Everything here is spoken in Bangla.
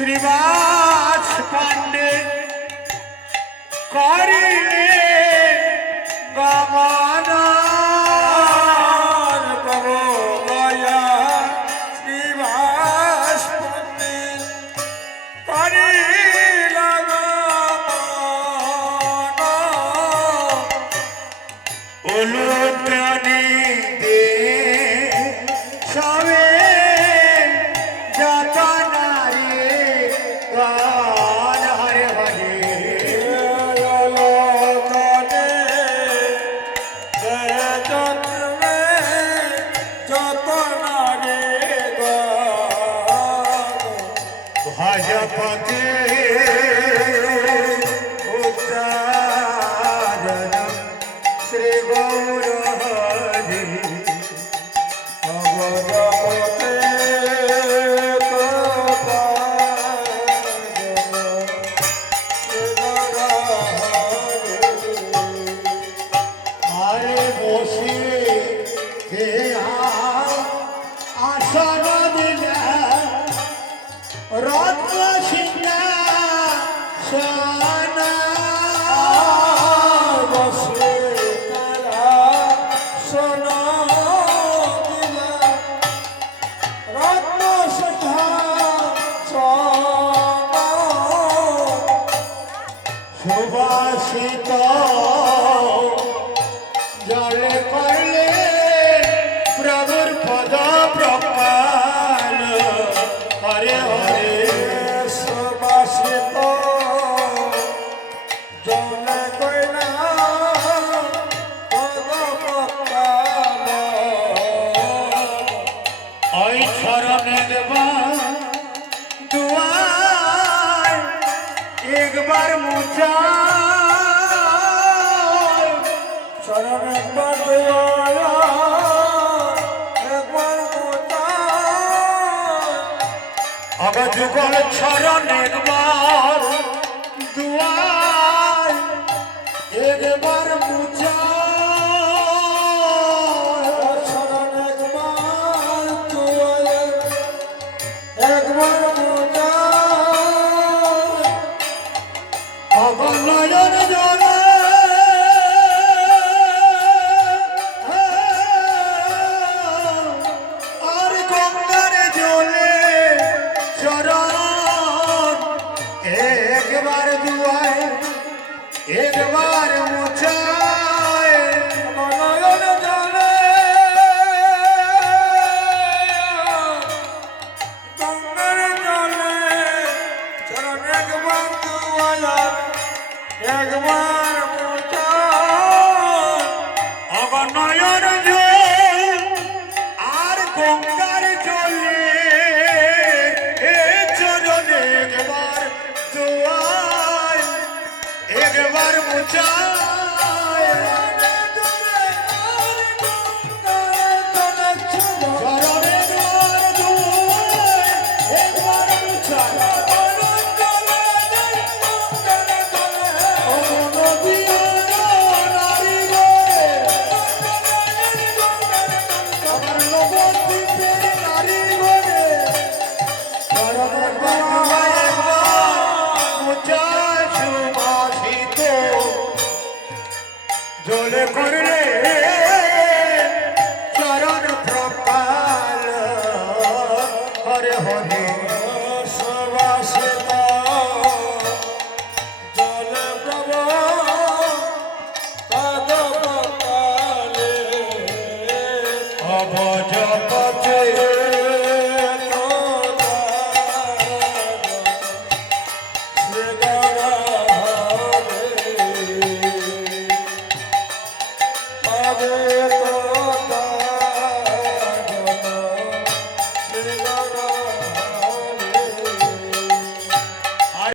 শ্রীবাস পাণ্ডে করিলে গমনা ভাজপতি উচ্চারণ শ্রী গৌর হরি অবজপতে আরে বসে আসন দিলা রত্ন সিংহাসন বসে তারা সোনা দিলা রত্ন সিংহাসন সুবাসিত জলে করলে প্রভুর পদ প্রকাল হরে হরে সুবাসিত জলে কইলা পদ প্রকাল ওই চরণে দেবা দুয়ার একবার মুচা চরণ একবার যুগল চরণ একবার দুয়ার একবার মুচা চরণ একবার দুয়ার একবার মুচা অগনয়ন জলে আর গঙ্গার জলে চরণ একবার দুয়ায় একবার মুছায় নয়ন জলে গঙ্গার জলে চরণ একবার দুয়ায় একবার মুছায় অগনয়ন জল আর গঙ্গার জলে একবার মুচা